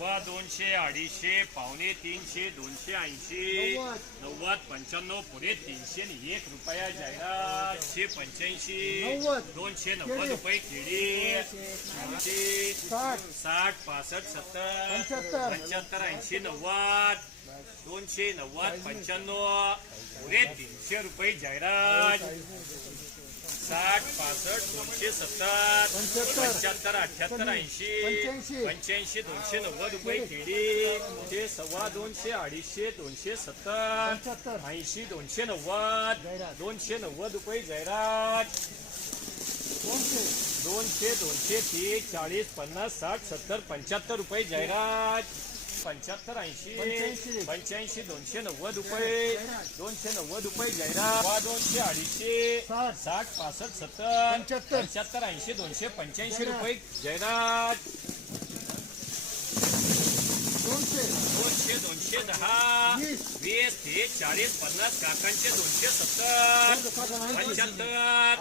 सव्वा दोनशे अडीचशे पावणे तीनशे दोनशे ऐंशी नव्वद पंच्याण्णव पुढे तीनशे एक रुपया जाहिरात शे पंच्याऐंशी दोनशे नव्वद रुपये केळी. साठ. पासष्ट सत्तर पंच्याहत्तर ऐंशी नव्वद दोनशे नव्वद पंच्याण्णव पुढे तीनशे रुपये जाहिरात. साठ पासष्ट दोनशे सत्तर पंच्याहत्तर. अठ्याहत्तर ऐंशी पंच्याऐंशी. दोनशे नव्वद रुपये केळी ते सव्वा दोनशे अडीचशे दोनशे सत्तर ऐंशी दोनशे नव्वद दोनशे नव्वद रुपये जाहिरात दोनशे. दोनशे तीस चाळीस पन्नास साठ सत्तर पंच्याहत्तर रुपये जाहिरात पंच्याहत्तर ऐंशी पंच्याऐंशी दोनशे नव्वद रुपये दोनशे नव्वद रुपये जाहिरात दोनशे अडीचशे साठ पासष्ट सत्तर पंच्याहत्तर. ऐंशी दोनशे पंच्याऐंशी रुपये जाहिरात दोनशे. दोनशे दहा वीस. तीस चाळीस पन्नास काकांचे दोनशे सत्तर पंच्याहत्तर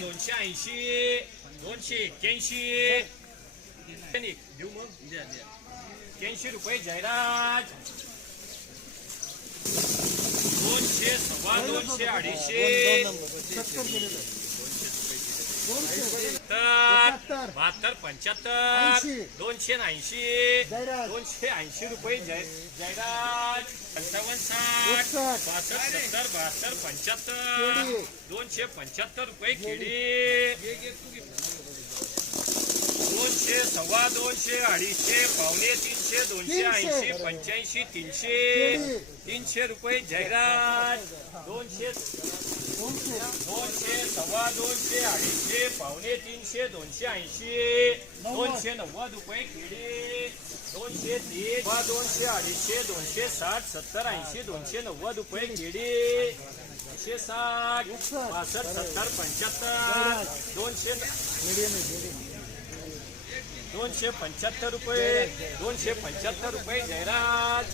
दोनशे ऐंशी दोनशे एक्क्याऐंशी. देऊ मग. एक्क्याऐंशी रुपये जाहिरात दोनशे सव्वा दोनशे अडीचशे. सत्तर बहात्तर पंच्याहत्तर. दोनशे ऐंशी. दोनशे ऐंशी रुपये जाहि- जाहिरात पंचावन्न साठ. पासष्ट सत्तर बहात्तर पंच्याहत्तर. दोनशे पंच्याहत्तर रुपये केळी दोनशे सव्वा दोनशे अडीचशे पावणे तीनशे दोनशे ऐंशी पंच्याऐंशी तीनशे. तीनशे. रुपये जाहिरात दोनशे. दोनशे. सव्वा दोनशे अडीचशे पावणे तीनशे दोनशे ऐंशी. दोनशे नव्वद रुपये केळी दोनशे तीस दोनशे अडीचशे दोनशे साठ सत्तर ऐंशी दोनशे नव्वद रुपये केळी दोनशे साठ पासष्ट सत्तर पंच्याहत्तर. दोनशे दोनशे पंच्याहत्तर रुपये दोनशे पंच्याहत्तर रुपये जाहिरात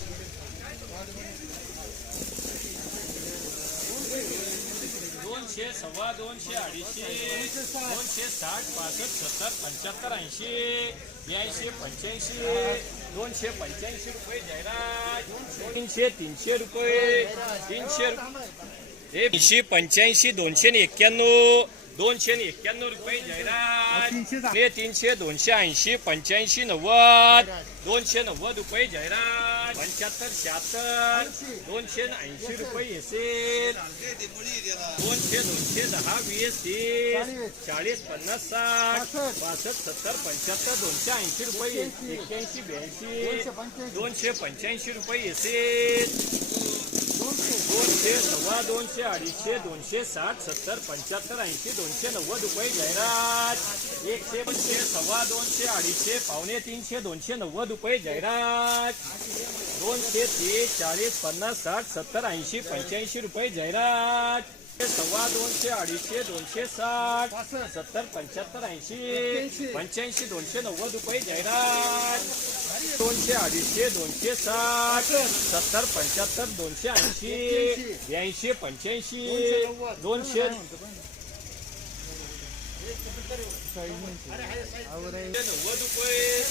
दोनशे सव्वा दोनशे अडीचशे दोनशे साठ पासष्ट सत्तर पंच्याहत्तर ऐंशी ब्याऐंशी पंच्याऐंशी दोनशे पंच्याऐंशी रुपये जाहिरात तीनशे तीनशे रुपये तीनशे रुपये. ऐंशी पंच्याऐंशी दोनशे एक्क्याण्णव. दोनशे आणि एक्क्याण्णव रुपये. जाहिरात हे तीनशे दोनशे ऐंशी पंच्याऐंशी नव्वद. दोनशे नव्वद रुपये जाहिरात पंच्याहत्तर शहात्तर. दोनशे ऐंशी रुपये असेल दोनशे दोनशे दहा वीस तीस चाळीस पन्नास साठ पासष्ट. सत्तर पंच्याहत्तर दोनशे ऐंशी रुपये एक्क्याऐंशी. ब्याऐंशी. दोनशे पंच्याऐंशी. रुपये असेल दोनशे सव्वा दोनशे अडीचशे दोनशे साठ सत्तर पंच्याहत्तर ऐंशी दोनशे नव्वद रुपये जाहिरात एकशे दोनशे सव्वा दोनशे अडीचशे पावणे तीनशे दोनशे नव्वद रुपये जाहिरात दोनशे तीस चाळीस पन्नास साठ सत्तर ऐंशी पंच्याऐंशी रुपये जाहिरात सव्वा दोनशे अडीचशे दोनशे साठ सत्तर पंच्याहत्तर ऐंशी पंच्याऐंशी दोनशे नव्वद रुपये जाहिरात दोनशे अडीचशे दोनशे साठ सत्तर पंच्याहत्तर दोनशे ऐंशी ब्याऐंशी पंच्याऐंशी दोनशे नव्वद. रुपये.